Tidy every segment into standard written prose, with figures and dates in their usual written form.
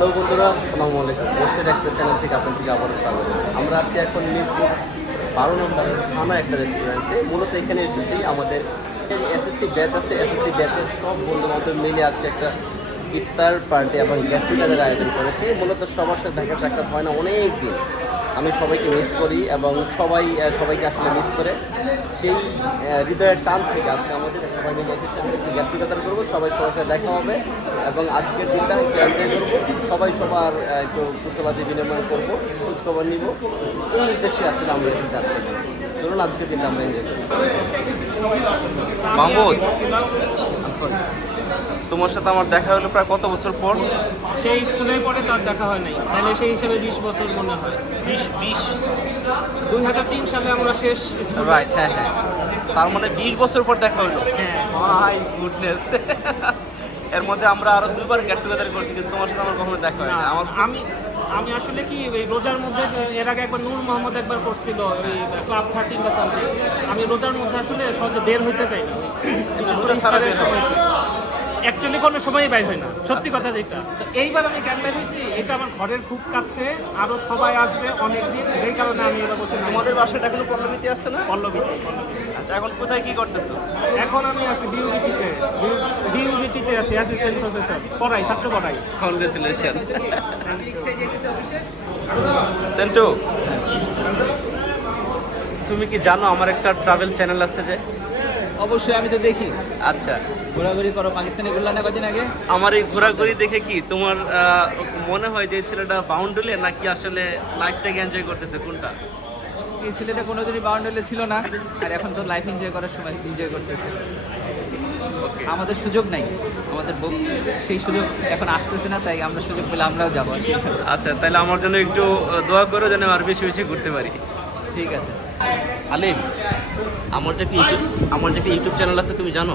Hello বন্ধুরা, আসসালামু আলাইকুম। বসের একটা চ্যানেল থেকে আপনাদেরকে আবারও স্বাগত। আমরা আছি এখন মিরপুর 12 নম্বরের থানা একটা রেস্টুরেন্টে। মূলত এখানে এসেছি আমাদের এসএসসি ব্যাচ আছে, এসএসসি ব্যাচের সব বন্ধু বান্ধব মিলে আজকে একটা ইফতার পার্টি এবং গেট টুগেদার আয়োজন করেছি। মূলত সবার সাথে দেখা সাক্ষাৎ হয় না অনেক দিন। আমি সবাইকে মিস করি এবং সবাইকে আসলে মিস করে সেই হৃদয়ের টান থেকে আজকে আমাদের সবাই মিলে এসেছে একটু গেট টুগেদার করবো, সবাই সবার সাথে দেখা হবে এবং আজকের দিনটা একটু এনজয় করবো, সবাই সবার একটু কুশলাদি বিনিময় করবো, খোঁজখবর নিব। এই উদ্দেশ্যে আসলে আমরা এসেছি আজকে। ধরুন আজকের দিনটা আমরা এনজয় করবো। মাহমুদ, তোমার সাথে আমার দেখা হলো প্রায় কত বছর পর? সেই স্কুলের পরে তার দেখা হয় নাই, তাহলে সেই হিসেবে 20 বছর মনে হয়। 2003 সালে আমরা শেষ রাইট, হ্যাঁ হ্যাঁ, তার মানে 20 বছর পর দেখা হলো। হ্যাঁ। My goodness. এর মধ্যে আমরা আরো দুইবার গেট টুগেদার করছি, কিন্তু তোমার সাথে আমার কখনো দেখা হয়নি। আমার আমি আসলে কি ওই রোজার মধ্যে এর আগে একবার নূর মোহাম্মদ একবার করছিল ওই ক্লাব 13 বা সামথিং। আমি রোজার মধ্যে আসলে সহজে বের হইতে চাই না, রোজা ছাড়া বের হও। অ্যাকচুয়ালি কোনো সময়ই বাইর হয় না, সত্যি কথা যেটা। তো এইবার আমি কেন বের হয়েছি, এটা আমার ঘরের খুব কাছে, আরো সবাই আসবে অনেকদিন, যেই কারণে আমি এটা বলছি। তোমাদের বাসাটা এখনো পল্লবীতে আছে না? পল্লবীতে। আচ্ছা, এখন কোথায় কি করতেছো? এখন আমি আছি বিউবিটিতে আছি, অ্যাসিস্ট্যান্ট প্রফেসর, পড়াই, ছাত্র পড়াই। কংগ্রেচুলেশন। সেন্টু, তুমি কি জানো আমার একটা ট্রাভেল চ্যানেল আছে যে? অবশ্যই, আমি তো দেখি। আচ্ছা, ঘোরাঘুরি করো, পাকিস্তানে ঘুরলা না কদিন আগে? আমার এই ঘোরাঘুরি দেখে কি তোমার মনে হয় যে এই ছেলেটা বাউন্ডুলে নাকি আসলে লাইফটাকে এনজয় করতেছে, কোনটা? এই ছেলেটা কোনোদিনই বাউন্ডারিতে ছিল না, আর এখন তো লাইফ এনজয় করার সময় এনজয় করতেছে। আমাদের সুযোগ নাই, আমাদের সেই সুযোগ এখন আসতেছে না, তাই আমরা সুযোগ পেলে আমরাও যাবো। আচ্ছা, তাহলে আমার জন্য একটু দোয়া করো যেন আর বেশি বেশি ঘুরতে পারি। ঠিক আছে। আলিম, আমার যে একটা ইউটিউব চ্যানেল আছে তুমি জানো?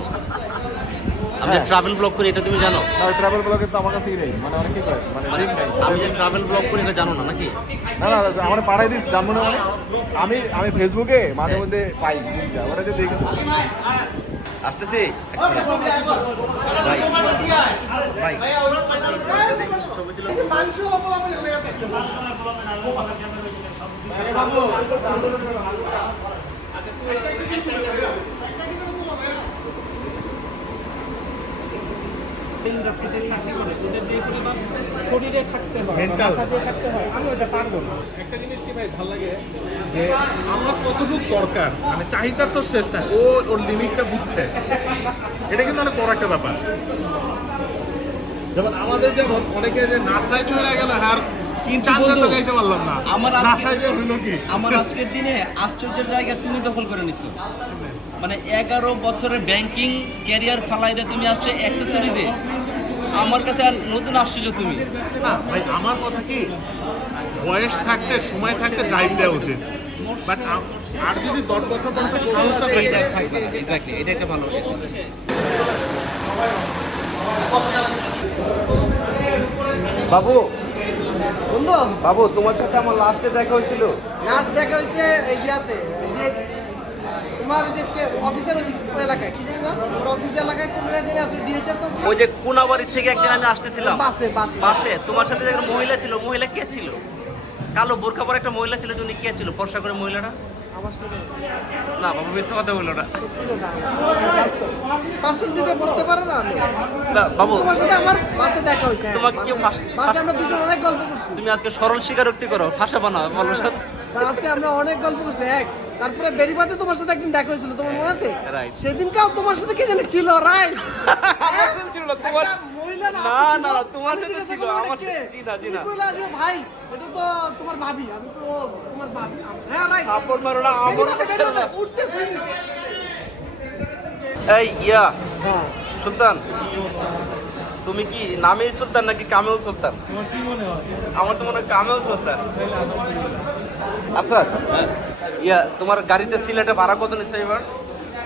আমি যে ট্রাভেল ব্লগ করি এটা তুমি জানো? ট্রাভেল ব্লগে তো আমার কাছেই নেই, মানে অনেকে করে, মানে মানে link নাই। আমি যে ট্রাভেল ব্লগ করি এটা জানো না নাকি? না না, আমার পাঠাই দিস, জানবো না মানে। আমি ফেসবুকে মাঝে মধ্যে পাই, বুঝলা, ওটা যে দেখে তো। আসতেছি ভাই ভাই ছবি তুলে ইন্ডাস্ট্রিতে চাকরি করে ওদের যে পরিমাণ শরীরে থাকতে হয়, মাথা দিয়ে থাকতে হয়, আমি ওটা পারবো না। একটা জিনিস কি ভাই ভালো লাগে যে আমার কতটুকু দরকার, মানে চাহিদার তো শেষ না, ওর লিমিটটা বুঝছে। এটা কিন্তু অনেক বড় একটা ব্যাপার। যেমন আমাদের যেমন অনেকে যে নাসায় চলে গেল, আর চাঁদা তো গাইতে পারলাম না, আমার নাসায় যে হইলো কি। আমার আজকের দিনে আশ্চর্যের জায়গা তুমি দখল করে নিছো। মানে 11 বছরের ব্যাংকিং ক্যারিয়ার ফালাই দিয়ে তুমি আসছো অ্যাক্সেসরি দিয়ে। আমার কাছে আর নতুন আশ্চর্য তুমি। না ভাই, আমার কথা কি, বয়স থাকতে, সময় থাকতে ড্রাইভ দেওয়া উচিত। বাট আর যদি 10 বছর পর্যন্ত সাহসটা থাকে, এক্স্যাক্টলি, এটা একটা ভালো। বাবু বন্ধু, বাবু, তোমার সাথে আমার লাস্টে দেখা হয়েছিল। লাস্ট দেখা হয়েছে এই ইয়াতে, তোমার যে অফিসের ওই এলাকায়, কি জানি না, অফিস এলাকায় কোন জানি আসলে ডিএইচএস আছে। ওই যে কোনাবাড়ির থেকে একদিন আমি আসতেছিলাম বাসে বাসে, তোমার সাথে একটা মহিলা ছিল। মহিলা কে ছিল? কালো বোরখা পরা একটা মহিলা ছিল। তুমি কে ছিল ফর্সা করে মহিলাটা? আমার সাথে না বাবু, মিথ্যা কথা বললো না। পাশের সিটে বসতে পারে না আমি। না বাবু, তোমার সাথে আমার বাসে দেখা হয়েছে। তোমাকে কেউ বাসে আমরা দুজন অনেক গল্প করছি। তুমি আজকে সরল স্বীকারোক্তি করো, ফাঁসা বানাও বলো সাথে। বাসে আমরা অনেক গল্প করছি। তারপরে বেরিবাতে তোমার সাথে একদিন দেখা হয়েছিল, তোমার মনে আছে? Right. সেদিনকাও তোমার সাথে কে জানি ছিল, রাইট? তোমার মহিলা না, ছিল। না, তোমার আমি সাথে জিজ্ঞাসা ছিল, করলাম, আমার এটা কে? সাথে- জি না, জি না। তুমি কইলা যে, ভাই এটা তো তোমার ভাবি। আমি তো, ও তোমার ভাবি। হ্যাঁ রাইট। থাপ্পড় মারো না, আমার বেরিবাতে উঠতেছি। এই ইয়া হ্যাঁ, সুলতান, তুমি কি নামেই সুলতান নাকি কামেও সুলতান? তোমার কি মনে হয়? আমার তো মনে হয় কামেও সুলতান। আচ্ছা, ইয়া তোমার গাড়িতে সিলেটে ভাড়া কত নিচ্ছে এবার?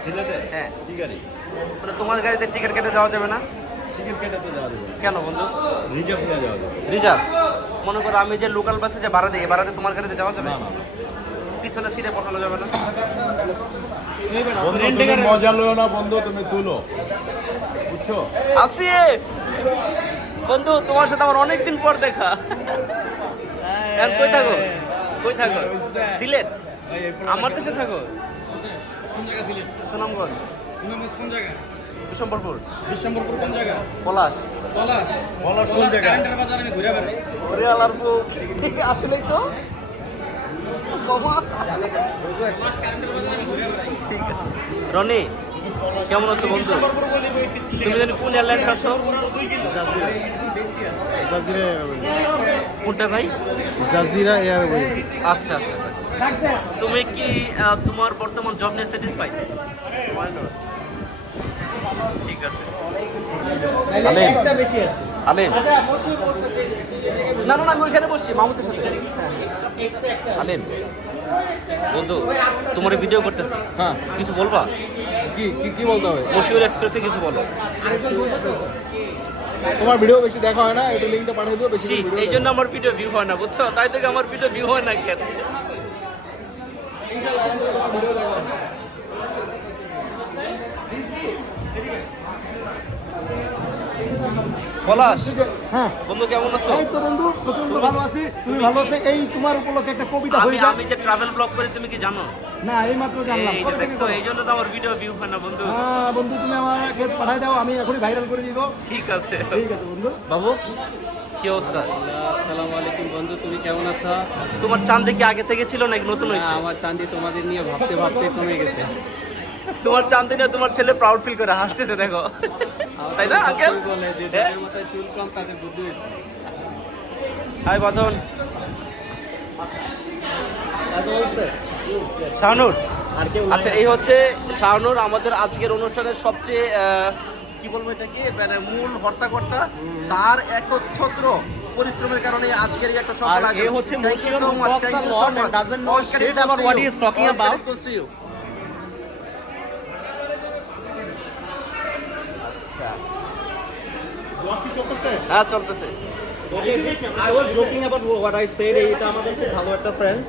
সিলেটে হ্যাঁ, কি গাড়ি? মানে তোমার গাড়িতে টিকিট কেটে যাওয়া যাবে না? টিকিট কেটে তো যাওয়া যাবে, কেন বন্ধু? রিজার্ভ নিয়ে যাওয়া যাবে। রিজার্ভ? মনে করো আমি যে লোকাল বাসে যে ভাড়া দিই, এই ভাড়াতে তোমার গাড়িতে যাওয়া যাবে? না না, পিছনে সিটে বসানো যাবে না? বন্ধু তুমি মজা লও না বন্ধু, তুমি তুলো, বুঝছো? আসি বন্ধু তোমার সাথে আমার অনেকদিন পর দেখা। এখন কই থাকো? কই থাকো? সিলেট? আমার দেশে থাকো? সুনামগঞ্জ। কোন জায়গা? বিশম্বরপুর। বিশ্বম্বরপুর কোন জায়গা? পলাশ। পলাশ। পলাশ কোন জায়গা? বাজারে আমি ঘুরে বেড়াই। ওরে আলার বউ। আসলেই তো বাবা। ঠিক আছে। রনি কেমন আছো বন্ধু? তুমি জানি কোন এয়ারলাইন্স আছো? জাজিরা কোনটা ভাই? Jazeera Airways. আচ্ছা আচ্ছা আচ্ছা। তুমি কি তোমার বর্তমান জব নিয়ে স্যাটিসফাইড? ঠিক আছে। আলেম আলেম না না না, আমি ওইখানে বসছি মামুদের সাথে। আলেম বন্ধু তোমার ভিডিও করতেছি, হ্যাঁ কিছু বলবা? কি কি কি বলতে হবে? মশিউর এক্সপ্রেসে কিছু বলো। তোমার ভিডিও বেশি দেখা হয় না, এটা লিংকটা পাঠিয়ে দিও। বেশি জি, এই জন্য আমার ভিডিও ভিউ হয় না, বুঝছো? তাই থেকে আমার ভিডিও ভিউ হয় না কেন? পলাশ হ্যাঁ বন্ধু কেমন আছো? এই তো বন্ধু প্রচন্ড ভালো আছি। তুমি ভালো আছো? এই তোমার উপলক্ষে একটা কবিতা আমি হয়ে যায়। আমি যে ট্রাভেল ব্লগ করি তুমি কি জানো? না এই মাত্র জানলাম। এই যে কবে থেকে দেখছো, করো? এই জন্য তো আমার ভিডিও ভিউ হয় না বন্ধু। হ্যাঁ বন্ধু তুমি আমাকে পাঠাই দাও, আমি এখনই ভাইরাল করে দিব। ঠিক আছে ঠিক আছে বন্ধু। বাবু, কি অবস্থা? আসসালামু আলাইকুম বন্ধু, তুমি কেমন আছো? তোমার চাঁদে কি আগে থেকে ছিল নাকি নতুন না, হয়েছে? আমার চাঁদি তোমাদের নিয়ে ভাবতে ভাবতে কমে গেছে। তোমার চাঁদে নিয়ে তোমার ছেলে প্রাউড ফিল করে হাসতেছে, দেখো। তাই না আঙ্কেল? সবাই বলে যে যাদের মাথায় চুল কম তাদের বুদ্ধি বেশি। হাই বাদন। শাহনুর, আচ্ছা এই হচ্ছে শাহনুর, আমাদের আজকের অনুষ্ঠানের সবচেয়ে কি বলবো এটাকে, মানে মূল হর্তাকর্তা। তার একচ্ছত্র পরিশ্রমের কারণে আজকের এই একটা সফল আয়োজন। এ হচ্ছে Thank you so much, thank you so much. All credit goes to you. All credit goes to you. আচ্ছা, ব্লগ কি চলতেছে? হ্যাঁ চলতেছে। I was joking about what I said. এটা আমাদের খুব ভালো একটা friend.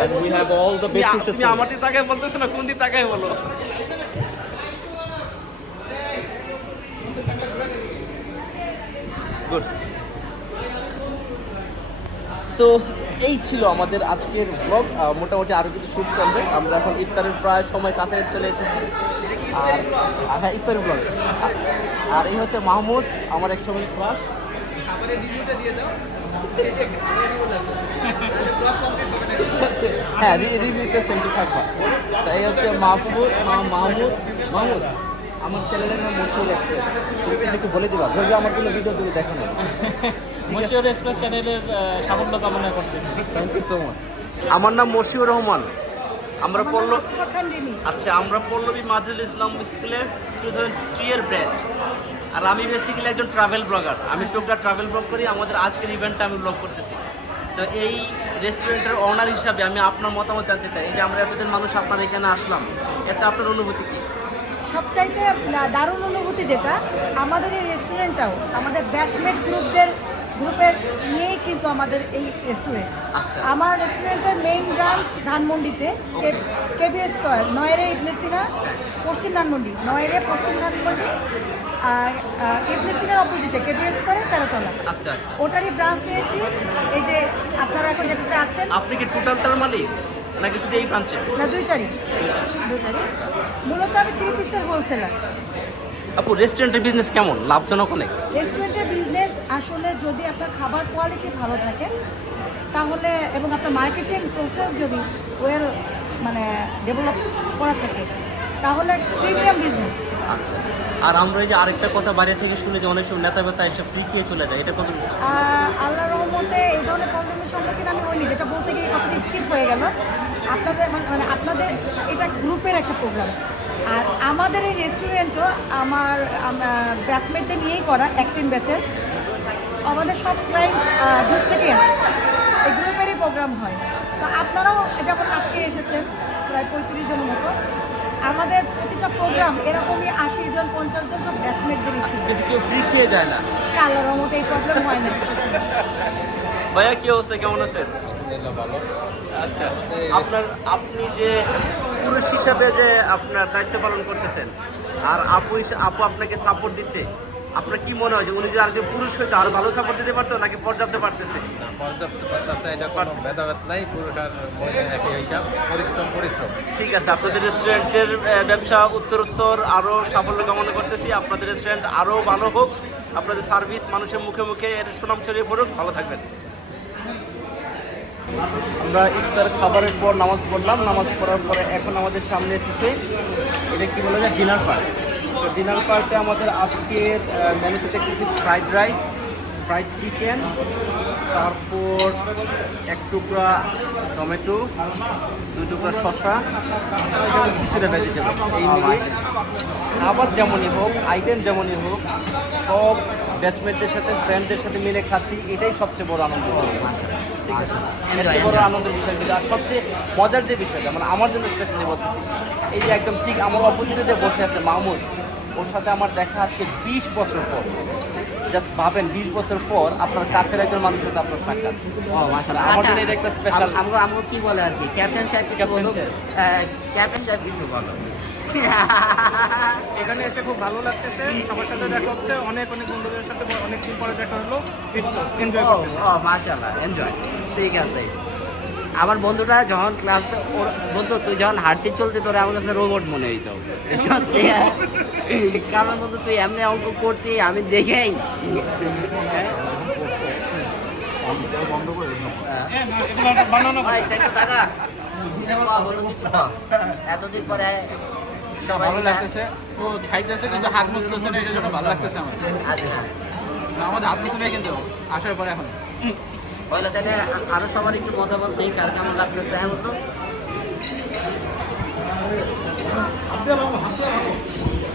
And we have all the best wishes তুমি for আমার দিকে তাকায় বলতেছো না, কোন দিকে তাকায় বলো? গুড। তো এই ছিল আমাদের আজকের ব্লগ। মোটামুটি আরও কিছু শ্যুট চলবে। আমরা এখন ইফতারের প্রায় সময় কাছাকাছি চলে এসেছি। আর হ্যাঁ, ইফতারের ব্লগ। আর এই হচ্ছে মাহমুদ, আমার এক সময় ক্লাস। হ্যাঁ, রিভিউতে সেন্টি থাকবা। তাই হচ্ছে মাহমুদ। আমার চ্যানেলের নাম মশিউর এক্সপ্রেস। তুমি কি একটু বলে দিবা? যদি আমার কোনো ভিডিও তুমি দেখো না। মশিউর এক্সপ্রেস চ্যানেলের সাফল্য কামনা করতেছি। Thank you so much. আমার নাম মশিউর রহমান। আমরা আচ্ছা, আমরা পল্লবী মাজুল ইসলাম স্কুলের 2003 এর ব্যাচ। আর আমি বেসিক্যালি একজন ট্রাভেল ব্লগার। আমি টুকটা ট্রাভেল ব্লগ করি। আমাদের আজকের ইভেন্টটা আমি ব্লগ করতেছি। তো এই রেস্টুরেন্টের ওনার হিসাবে আমি আপনার মতামত জানতে চাই। এই যে আমরা এতজন মানুষ আপনার এখানে আসলাম, এতে আপনার অনুভূতি কি? সবচাইতে দারুণ অনুভূতি যেটা, আমাদের এই রেস্টুরেন্টটাও আমাদের ব্যাচমেট গ্রুপের নিয়েই কিন্তু আমাদের এই রেস্টুরেন্ট। আচ্ছা। আমার রেস্টুরেন্টের মেইন ব্রাঞ্চ ধানমন্ডিতে, কেবিএস স্কোয়ার, নয়রে ইবনে সিনা, পশ্চিম ধানমন্ডি, নয়রে পশ্চিম ধানমন্ডি, আর ইবনে সিনার অপোজিটে কেবিএস স্কোয়ারে 13 তলা। আচ্ছা আচ্ছা। ওটারই ব্রাঞ্চ নিয়েছি। এই যে আপনারা এখন যেটাতে আছেন, আপনি কি টোটালটার মালিক নাকি শুধু এই ব্রাঞ্চে? না দুইটারই। মূলত আমি 3 পিসের হোলসেলার। আপু, রেস্টুরেন্টের বিজনেস কেমন? লাভজনক অনেক? রেস্টুরেন্টের বিজনেস আসলে যদি আপনার খাবার কোয়ালিটি ভালো থাকে তাহলে, এবং আপনার মার্কেটিং প্রসেস যদি ওয়েল মানে ডেভেলপ করা থাকে, তাহলে প্রিমিয়াম বিজনেস। আচ্ছা। আর আমরা এই যে আরেকটা কথা বাইরে থেকে শুনে যে অনেক সময় নেতা বেতা এসে ফ্রি খেয়ে চলে যায়, এটা কত? আল্লাহর রহমতে এই ধরনের প্রবলেমের সম্মুখীন আমি হইনি। যেটা বলতে গিয়ে কথাটা স্কিপ হয়ে গেল। আপনাদের মানে আপনাদের এটা গ্রুপের একটা প্রোগ্রাম। আর আমাদের এই রেস্টুরেন্টও আমার ব্যাচমেটদের নিয়েই করা, 1-3 ব্যাচের। আমাদের সব ক্লায়েন্ট গ্রুপ থেকেই আসে, এই গ্রুপেরই প্রোগ্রাম হয়। তো আপনারাও যেমন আজকে এসেছেন প্রায় 35 জনের মতো, আমাদের প্রতিটা প্রোগ্রাম এরকমই 80 জন 50 জন সব ব্যাচমেটদেরই ছিল। কিন্তু কেউ ফ্রি খেয়ে যায় না। আল্লাহর রহমতে এই প্রবলেম হয় না। ভাইয়া কি অবস্থা, কেমন আছেন? ভালো। আচ্ছা, আপনি যে পুরুষ হিসাবে যে আপনার দায়িত্ব পালন করতেছেন, আর আপু আপনাকে সাপোর্ট দিচ্ছে, আপনার কি মনে হয় যে উনি যে আরেকজন পুরুষ হয়তো আরো ভালো সাপোর্ট দিতে পারতো নাকি পর্যাপ্ত পারতেছে? পর্যাপ্ত করতেছে, এটা কোনো ভেদাভেদ নাই, পুরোটার একই হিসাব, পরিশ্রম। ঠিক আছে, আপনাদের রেস্টুরেন্টের ব্যবসা উত্তরোত্তর আরও সাফল্য কামনা করতেছি। আপনাদের রেস্টুরেন্ট আরও ভালো হোক, আপনাদের সার্ভিস মানুষের মুখে মুখে এর সুনাম ছড়িয়ে পড়ুক। ভালো থাকবেন। আমরা ইফতার খাবারের পর নামাজ পড়লাম, নামাজ পড়ার পরে এখন আমাদের সামনে এসেছে এটা কি বলা যায় ডিনার পার্ট। তো ডিনার পার্টে আমাদের আজকের মেনুতে দেখতেছি ফ্রাইড রাইস, ফ্রাইড চিকেন, তারপর এক টুকরা টমেটো, 2 টুকরা শসা, কিছুটা ভেজিটেবল। এই মিলিয়ে খাবার যেমনই হোক, আইটেম যেমনই হোক, সব ব্যাচমেটদের সাথে ফ্রেন্ডদের সাথে মিলে খাচ্ছি, এটাই সবচেয়ে বড় আনন্দ। ঠিক আছে, সবচেয়ে বড় আনন্দের বিষয় কিন্তু। আর সবচেয়ে মজার যে বিষয়টা মানে আমার জন্য স্পেশালি বলতেছি, এই যে একদম ঠিক আমার অপোজিটে যে বসে আছে মাহমুদ, ওর সাথে আমার দেখা আজকে 20 বছর পর। জাস্ট ভাবেন 20 বছর পর আপনার কাছের একজন মানুষের সাথে আপনার সাক্ষাৎ। আমার জন্য এটা একটা স্পেশাল। আমাকে কি বলে আর কি, ক্যাপ্টেন সাহেব কিছু বলুক। ক্যাপ্টেন সাহেব কিছু বলো। এখানে এসে খুব ভালো লাগতেছে, সবার সাথে দেখা হচ্ছে, অনেক বন্ধুদের সাথে অনেকদিন পরে দেখা হলো, এনজয় করতেছে। মাশাআল্লাহ, এনজয়। ঠিক আছে, আমার বন্ধুটা যখন ক্লাস, ওর বন্ধু তুই যখন হাঁটতে চলতে তোর আমার কাছে রোবট মনে হইতো সত্যি। কারণ বন্ধু তুই এমনি অঙ্ক করতি আমি দেখেই। এতদিন পরে সবাই ভালো লাগতেছে, ও খাইতেছে কিন্তু হাত মুছতেছে না, এটার জন্য ভালো লাগতেছে আমার। আচ্ছা, আমাদের হাত মুছতে নেই কিন্তু আসার পরে এখন। বলে তাহলে আরো সবার একটু মতামত দিই, কার কেমন লাগতেছে এমন তো।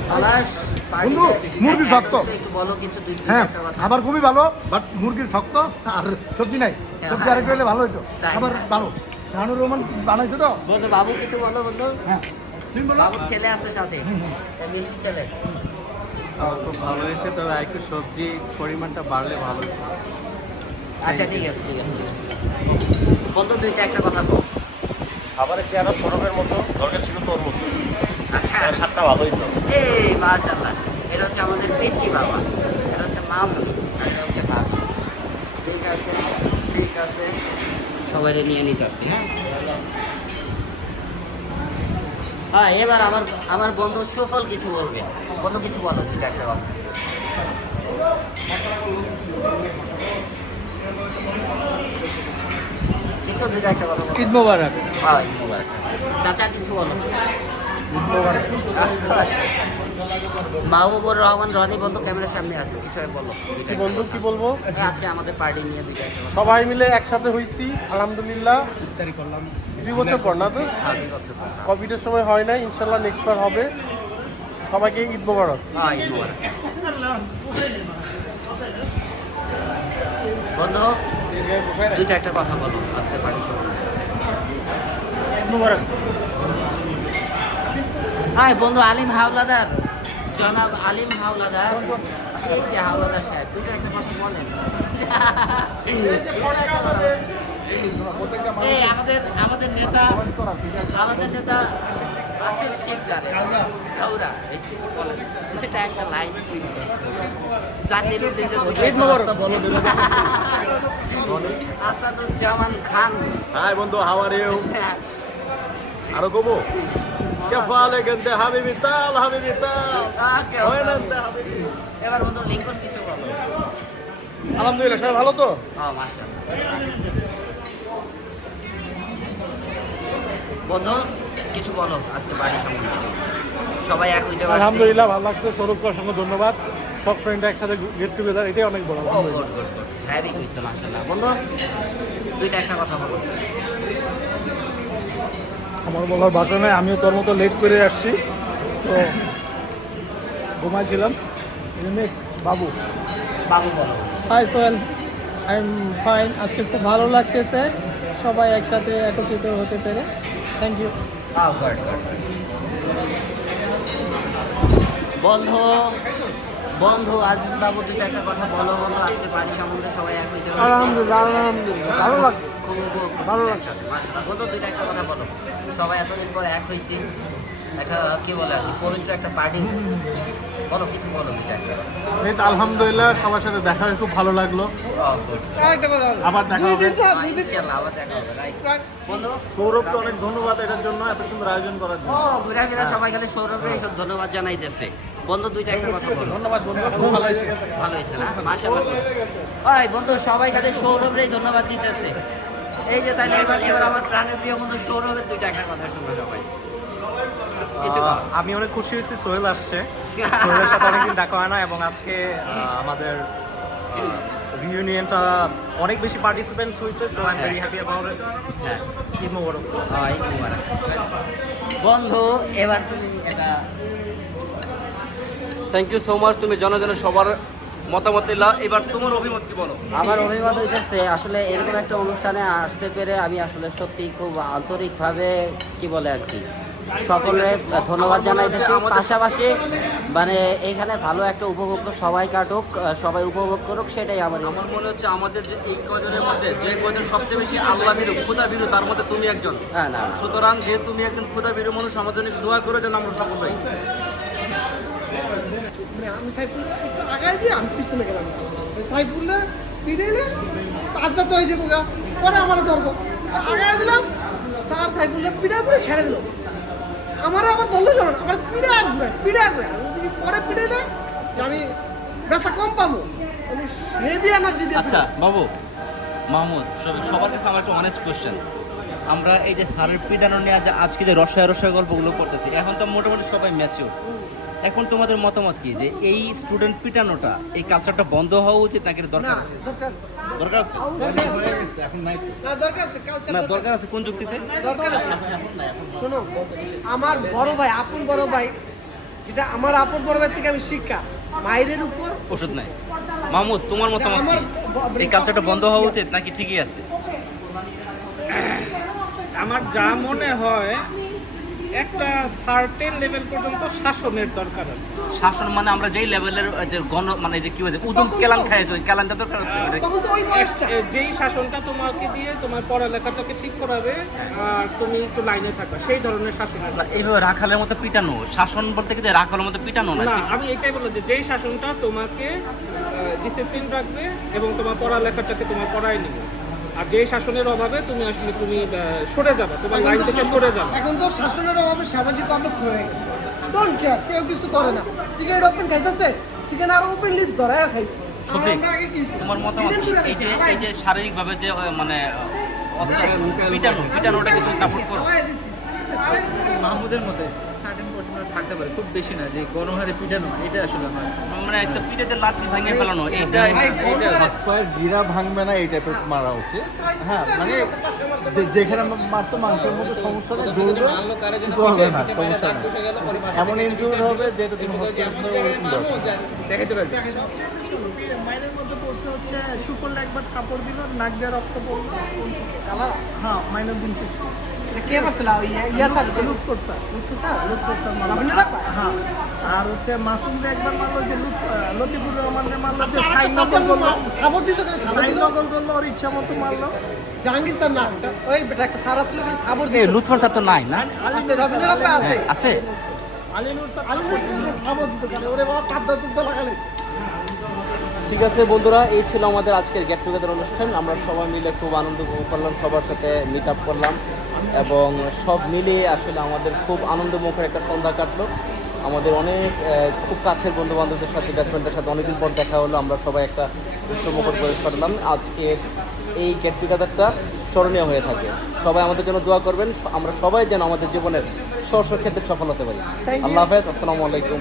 পলাশ, মুরগি শক্ত। একটু বলো কিছু, দুই হ্যাঁ, একটা কথা। খাবার খুবই ভালো, বাট মুরগির শক্ত আর সবজি নাই। সবজি আরেকটু হলে ভালো হতো। তাই। খাবার ভালো। শাহানুর রহমান বানাইছে তো। বন্ধু বাবু কিছু বলো বন্ধু। হ্যাঁ, তুমি বলো। বাবুর ছেলে আছে সাথে, এই মিষ্টি ছেলে। খুব ভালো হয়েছে, তবে একটু সবজি পরিমাণটা বাড়লে ভালো হতো। আচ্ছা ঠিক আছে, ঠিক আছে, ঠিক আছে। বন্ধু দুইটা একটা কথা বল। খাবারের চেহারা সরবের মতো, দরকার ছিল তোর মতো। আচ্ছা, স্বাদটা ভালোই তো। এই মাশাআল্লাহ, এটা হচ্ছে আমাদের পেচি বাবা, এটা হচ্ছে মামু, আর এটা হচ্ছে ভাবি। ঠিক আছে, ঠিক আছে, সবাই নিয়ে নিতে আসছি। হ্যাঁ হ্যাঁ, এবার আমার বন্ধু সুফল কিছু বলবে। বন্ধু কিছু বলো, দুইটা একটা কথা। কিছু দুইটা একটা কথা বলো। ঈদ মোবারক। হ্যাঁ, ঈদ মোবারক। চাচা কিছু বলো। মাহবুবুর রহমান রনি বন্ধু ক্যামেরার সামনে আছে, কিছু বলো। কি বন্ধু, কি বলবো? আজকে আমাদের পার্টি নিয়ে দুইটা একটা কথা। সবাই মিলে একসাথে হইছি, আলহামদুলিল্লাহ। 2 বছর পর না তো, হ্যাঁ, 2 বছর পর। কোভিডের সময় হয় নাই, ইনশাল্লাহ নেক্সট বার হবে। সবাইকে ঈদ মোবারক। হ্যাঁ, ঈদ মোবারক। বন্ধু দুইটা একটা কথা বলো আজকে পার্টি সম্বন্ধে। হ্যাঁ বন্ধু, আলিম হাওলাদার, জনাব আলিম হাওলাদার, এই যে হাওলাদার সাহেব, দুটো একটা কথা বলেন। এই আমাদের নেতা আসিফ শিকদার চৌরা, এই কিছু বলেন, দুটো একটা লাইন জাতির উদ্দেশ্যে আসাদুজ্জামান খান। হাই বন্ধু, হাউ আর ইউ? আরো কমো কেফালে গন্তে হাবিবি তাল, হাবিবি তাল ওয়েনতে হাবিবি। এবার বন্ধু লিঙ্কন কিছু বলো। আলহামদুলিল্লাহ, সবাই ভালো তো? হ্যাঁ, মাশাআল্লাহ। বন্ধু কিছু বলো আজকে বাড়ি সম্বন্ধে, সবাই এক হইতে পারছে। আলহামদুলিল্লাহ, ভালো লাগছে। সৌরভকে অসংখ্য ধন্যবাদ। সব ফ্রেন্ড একসাথে গেট টুগেদার, এটাই অনেক বড়। হ্যাভি কইছে মাশাআল্লাহ। বন্ধু দুইটা একটা কথা বলো। আমার বলার ভাষা নাই, আমিও তোর মতো লেট করে আসছি, তো ঘুমাইছিলাম। নেক্সট বাবু। বাবু বলো। Hi Sohel, I am fine. আজকে খুব ভালো লাগতেছে সবাই একসাথে একত্রিত হতে পেরে। Thank you. বন্ধু আজিজ বাবু দুইটা একটা কথা বলো। বলো আজকে বাড়ি সম্বন্ধে সবাই এক হইতে পারছে। আলহামদুলিল্লাহ, আলহামদুলিল্লাহ, ভালো লাগছে। খুব ভালো লাগছে। বন্ধু দুইটা একটা কথা বলো, সবাই এতদিন পরে এক হইছি। একটা কি বলে আর কি পবিত্র একটা পার্টি, বলো কিছু বলো দুইটা একটা। এই তো আলহামদুলিল্লাহ সবার সাথে দেখা হয়ে খুব ভালো লাগলো। আবার দেখা হবে। ইনশাআল্লাহ আবার দেখা হবে। রাইট বন্ধু, সৌরভকে অনেক ধন্যবাদ এটার জন্য, এত সুন্দর আয়োজন করার জন্য। ঘুরা ফিরা সবাই খালি সৌরভরে এইসব ধন্যবাদ জানাইতেছে। বন্ধু দুইটা একটা কথা বলো। ধন্যবাদ বন্ধু, খুব ভালো হয়েছে। ভালো হয়েছে না? মাশাআল্লাহ। ওই বন্ধু সবাই খালি সৌরভরেই ধন্যবাদ দিতেছে। এই যে তাইলে এবার আমার প্রাণের প্রিয় বন্ধু সৌরভের দুইটা একটা কথা শুনবো সবাই। কিছু কর। আমি অনেক খুশি হয়েছি সোহেল আসছে, সোহেলের সাথে অনেকদিন দেখা হয় না, এবং আজকে আমাদের রিউনিয়নটা অনেক বেশি পার্টিসিপেন্টস হয়েছে, so I am very happy about it. হ্যাঁ ঈদ মোবারক। ঈদ মোবারক। বন্ধু এবার তুমি এটা থ্যাংক ইউ সো মাচ, তুমি জনজনের সবার মতামত নিলা। এবার তোমার অভিমত কি বলো? আমার অভিমত হইতেছে আসলে এরকম একটা অনুষ্ঠানে আসতে পেরে আমি আসলে সত্যি খুব আন্তরিকভাবে কি বলে আর কি সকলে ধন্যবাদ জানাইতেছি। পাশাপাশি মানে এইখানে ভালো একটা উপভোগ সবাই কাটুক, সবাই উপভোগ করুক, সেটাই আমার আমার মনে হচ্ছে আমাদের যে এই কজনের মধ্যে যে কজন সবচেয়ে বেশি আল্লাহ ভীরু, ক্ষুদা ভীরু, তার মধ্যে তুমি একজন। হ্যাঁ না সুতরাং যে তুমি একজন ক্ষুদা ভীরু মানুষ, আমাদের জন্য দোয়া করে যেন আমরা সফল হই। আমি সাইফুল্লাহ একটু আগাই দিয়ে আমি পিছনে গেলাম, সাইফুল্লাহ পিড়েলে পাঁচটা তো হয়েছে বোকা, পরে আমার ধরবো আগাই দিলাম, স্যার সাইফুল্লাহ পিড়ে পরে ছেড়ে দিল, আমার আবার ধরলে যখন আমার পিড়ে আর ঘুরে পরে পিড়েলে আমি ব্যথা কম পাবো, হেভি এনার্জি দিয়ে। আচ্ছা বাবু মাহমুদ, সবার কাছে আমার একটা অনেস্ট কোয়েশ্চেন, আমরা এই যে স্যারের পিডানো নিয়ে আজকে যে রসায় গল্পগুলো করতেছি, এখন তো মোটামুটি সবাই ম্যাচিওর, এখন তোমাদের মতামত কি যে এই স্টুডেন্ট পিটানোটা, এই কালচারটা বন্ধ হওয়া উচিত নাকি দরকার আছে? দরকার আছে না, দরকার আছে কোন যুক্তিতে? শোনো, আমার বড় ভাই, আপন বড় ভাই, যেটা আমার আপন বড় ভাই থেকে আমি শিক্ষা, মায়ের উপর ওষুধ নাই। মাহমুদ তোমার মতামত কি? এই কালচারটা বন্ধ হওয়া উচিত নাকি ঠিকই আছে? আমার যা মনে হয় একটা সার্টেন লেভেল পর্যন্ত শাসনের দরকার আছে। শাসন মানে আমরা যেই লেভেলের যে মানে যে কি বলে উদম কেলান খাইছে, ওই কেলানটা দরকার আছে। তখন তো ওই বয়সটা যেই শাসনটা তোমাকে দিয়ে তোমার পড়ালেখাটাকে ঠিক করাবে আর তুমি একটু লাইনে থাকবে, সেই ধরনের শাসনের দরকার। এইভাবে রাখালের মতো পিটানো, শাসন বলতে কি রাখালের মতো পিটানো না? না, আমি এটাই বলবো যে যেই শাসনটা তোমাকে ডিসিপ্লিন রাখবে এবং তোমার পড়ালেখাটাকে তোমার পড়ায় নেবে, আর যে শাসনের অভাবে তুমি আসলে সরে যাবে, তোমার লাইন থেকে সরে যাবে। এখন তো শাসনের অভাবে সামাজিক অবক্ষ হয়ে গেছে, ডোন্ট কেয়ার, কেউ কিছু করে না, সিগারেট ওপেন খাইতেছে, সিগারেট আর ওপেনলি ধরায় খাই। সঠিক। তোমার মতামত কি? এই যে শারীরিকভাবে যে মানে পিটানোটা কিছু সাপোর্ট করো? মাহমুদের মতে সার্টেন পর্যন্ত থাকতে পারে, খুব বেশি না, যে গণহারে পিটানো এটা আসলে হয় মানে একটা পিঠেতে লাঠি ভেঙে ফেলানো, এইটা পায়ের গিরা ভাঙবে না এই টাইপের মারা উচিত। হ্যাঁ, মানে যেখানে মারতো মাংসের মতো সমস্যা নেই, জ্বলবে কিছু হবে না, সমস্যা নেই, এমন ইনজুর হবে যেটা তুমি দেখাতে পারবে। মাইনের মধ্যে পড়ছে হচ্ছে শুকরলে একবার কাপড় দিল, নাক দিয়ে রক্ত পড়লো, হ্যাঁ মাইনের দিন কে বসছিল ইয়া স্যার লুট করছে, হ্যাঁ। আর হচ্ছে মাসুমকে একবার মারলো, যে লতিফুর রহমানকে মারলো, যে সাইন নকল করলো, খবর দিত, সাইন নকল করলো, ওর ইচ্ছা মতো মারলো। জাহাঙ্গীর স্যার না, ওই বেটা একটা স্যার আসলে খবর দিত, লুৎফর স্যার তো নাই না? আছে রবিনের আপা আছে, আছে আলিনুর স্যার খবর দিত, ওরে বাবা কাদ্দা তুদ্দা লাগালে। ঠিক আছে বন্ধুরা, এই ছিল আমাদের আজকের গেট টুগেদার অনুষ্ঠান। আমরা সবাই মিলে খুব আনন্দ উপভোগ করলাম, সবার সাথে মিট আপ করলাম এবং সব মিলিয়ে আসলে আমাদের খুব আনন্দমুখর একটা সন্ধ্যা কাটলো। আমাদের অনেক খুব কাছের বন্ধু বান্ধবদের সাথে, ব্যাচমেন্টের সাথে অনেকদিন পর দেখা হলো, আমরা সবাই একটা উৎসবমুখর করে করলাম। আজকে এই গেট টুগেদারটা স্মরণীয় হয়ে থাকে। সবাই আমাদের জন্য দোয়া করবেন, আমরা সবাই যেন আমাদের জীবনের স্ব ক্ষেত্রে সফল হতে পারি। আল্লাহ হাফেজ, আসসালামু আলাইকুম।